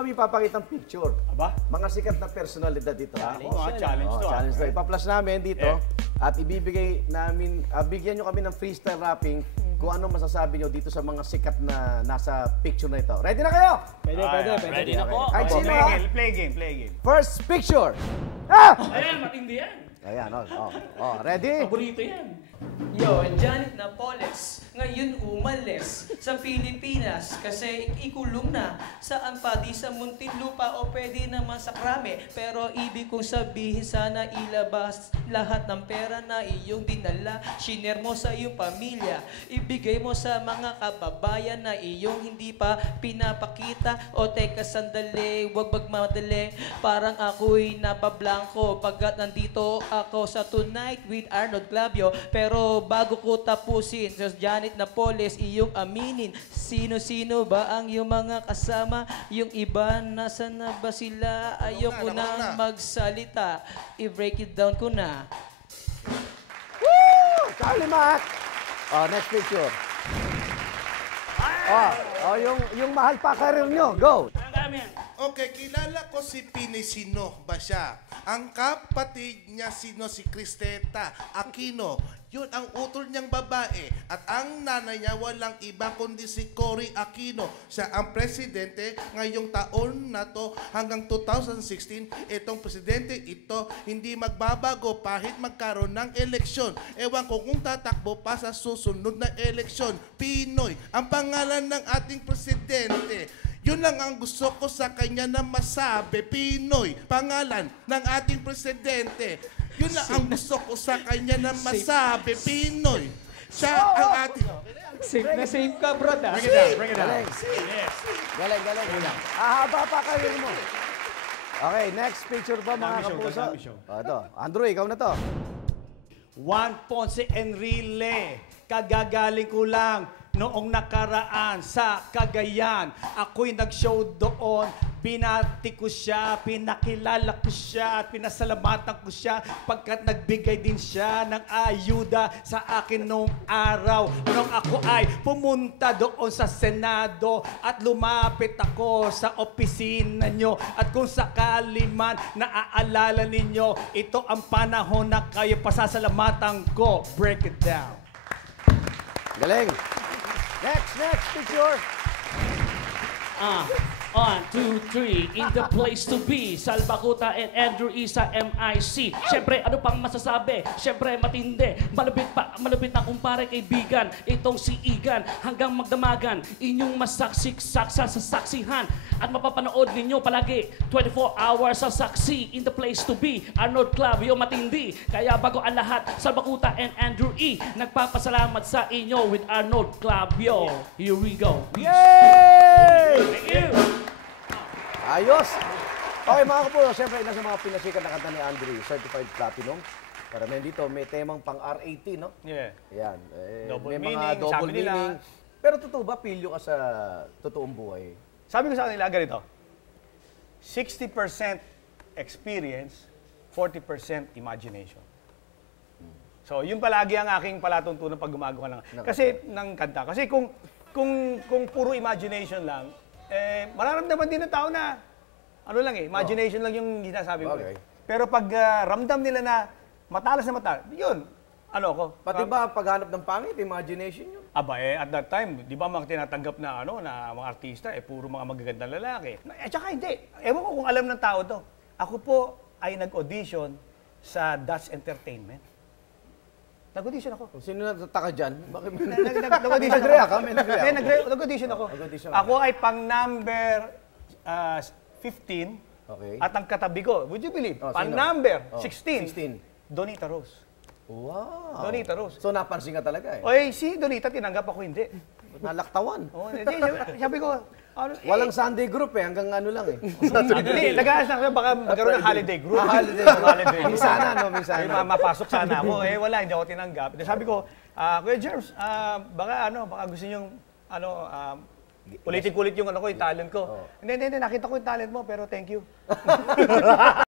kami papakitang picture. Aba? Mga sikat na personalidad dito. Challenge to. Challenge to. Ipaplas namin dito at ibibigay namin, bigyan nyo kami ng freestyle rapping kung ano masasabi nyo dito sa mga sikat na nasa picture na ito. Ready na kayo? Pwede. Ready na po. Kahit sino ha? Play game. First picture. Ah! Ayan, matindi yan. Ayan, ready? Paborito yan. Yo, Janet Napoles, ngayon umalis sa Pilipinas kasi ikulong na saan pa di sa Muntinlupa o pwede naman sa Krame. Pero ibig kong sabihin sana ilabas lahat ng pera na iyong dinala. Shiner mo sa iyong pamilya, ibigay mo sa mga kababayan na iyong hindi pa pinapakita. O teka sandali, wag magmadali, parang ako'y napablanko pagkat nandito ako sa Tonight with Arnold Clavio. Pero bago ko tapusin, Sos Janet Napoles, iyong aminin, sino-sino ba ang iyong mga kasama? Yung iba, nasa na ba sila? Ayoko nang magsalita, i-break it down ko na. Woo! Charlie Mac! Next picture. Yung mahal pa karir nyo. Go! Ang dami yan. Okay, kilala ko si Pinisino ba siya? Ang kapatid niya sino si Cristeta Aquino. Yun ang utol niyang babae. At ang nanay niya walang iba kundi si Cory Aquino. Siya ang presidente ngayong taon na to hanggang 2016. Itong presidente ito hindi magbabago kahit magkaroon ng eleksyon. Ewan ko kung tatakbo pa sa susunod na eleksyon. Pinoy ang pangalan ng ating presidente. Yun lang ang gusto ko sa kanya na masabi. Pinoy, pangalan ng ating presidente. Yun lang ang gusto ko sa kanya na masabi. Pinoy, siya ang ating... Safe na safe ka, bro. Bring it down. Galing. Haba pa karir mo. Okay, next picture pa mga kapuso. Ito, Andrew, ikaw na to. Juan Ponce Enrile, kagagaling ko lang noong nakaraan sa Cagayan. Ako'y nag-show doon, binati ko siya, pinakilala ko siya, at pinasalamatan ko siya pagkat nagbigay din siya ng ayuda sa akin noong araw. Nung ako ay pumunta doon sa Senado at lumapit ako sa opisina nyo. At kung sakali man naaalala ninyo, ito ang panahon na kayo pasasalamatan ko. Break it down. Galing. Next picture. 1, 2, 3, in the place to be. Salbakuta and Andrew Isa MIC. Siyempre, ano pang masasabi? Siyempre, matindi. Malupit na kumpare kaibigan. Itong si Igan. Hanggang magdamagan. Inyong masaksik-saksa sa saksihan. At mapapanood ninyo palagi 24 hours sa saksi. In the place to be. Arnold Clavio, matindi. Kaya bago ang lahat, Salbakuta and Andrew E. Nagpapasalamat sa inyo with Arnold Clavio. Here we go. Yay! Thank you. Ayos! Okay mga kapuso, siyempre isa sa mga pinasikat na kanta ni Andrew, Certified Platinum. Karamihan dito, may temang pang R18, no? Yeah. Yan. Double may meaning, mga double sabi nila. meaning. Pero totoo ba, pilyo ka sa totoong buhay? Sabi ko sa kanila, ganito, 60% experience, 40% imagination. So, yun palagi ang aking palatuntunan pag gumagawa ng kanta. Kasi kung puro imagination lang, mararamdaman din ng tao na, imagination lang yung ginasabi ko. Okay. Pero pag ramdam nila na matalas, yun, Pati ba paghanap ng pangit, imagination yun? Aba at that time, di ba mga tinatanggap na na mga artista, puro mga magagandang lalaki. Tsaka hindi. Ewan ko kung alam ng tao to. Ako po ay nag-audition sa Dutch Entertainment. Nag-audition ako. Sino natataka dyan? Bakit Nag-audition nag-react ka? Nag-audition ako. Ako ay pang number 15. Okay. At ang katabi ko, would you believe? Pang Sino? number 16. 16. Donita Rose. Wow. Donita Rose. So napansin ka talaga eh. Oy, si Donita tinanggap ako hindi. Nalaktawan. Sabi ko, Walang Sunday group eh, hanggang ano lang eh. Hindi, nag-aas na kami, baka magkaroon ng holiday group. Holiday group. Minsan Minsan. Mapasok sana ako. Wala, hindi ako tinanggap. Sabi ko, Kuya Germs, baka gusto niyong, ulitin-kulit yung yung talent ko. Hindi, nakita ko yung talent mo, pero thank you.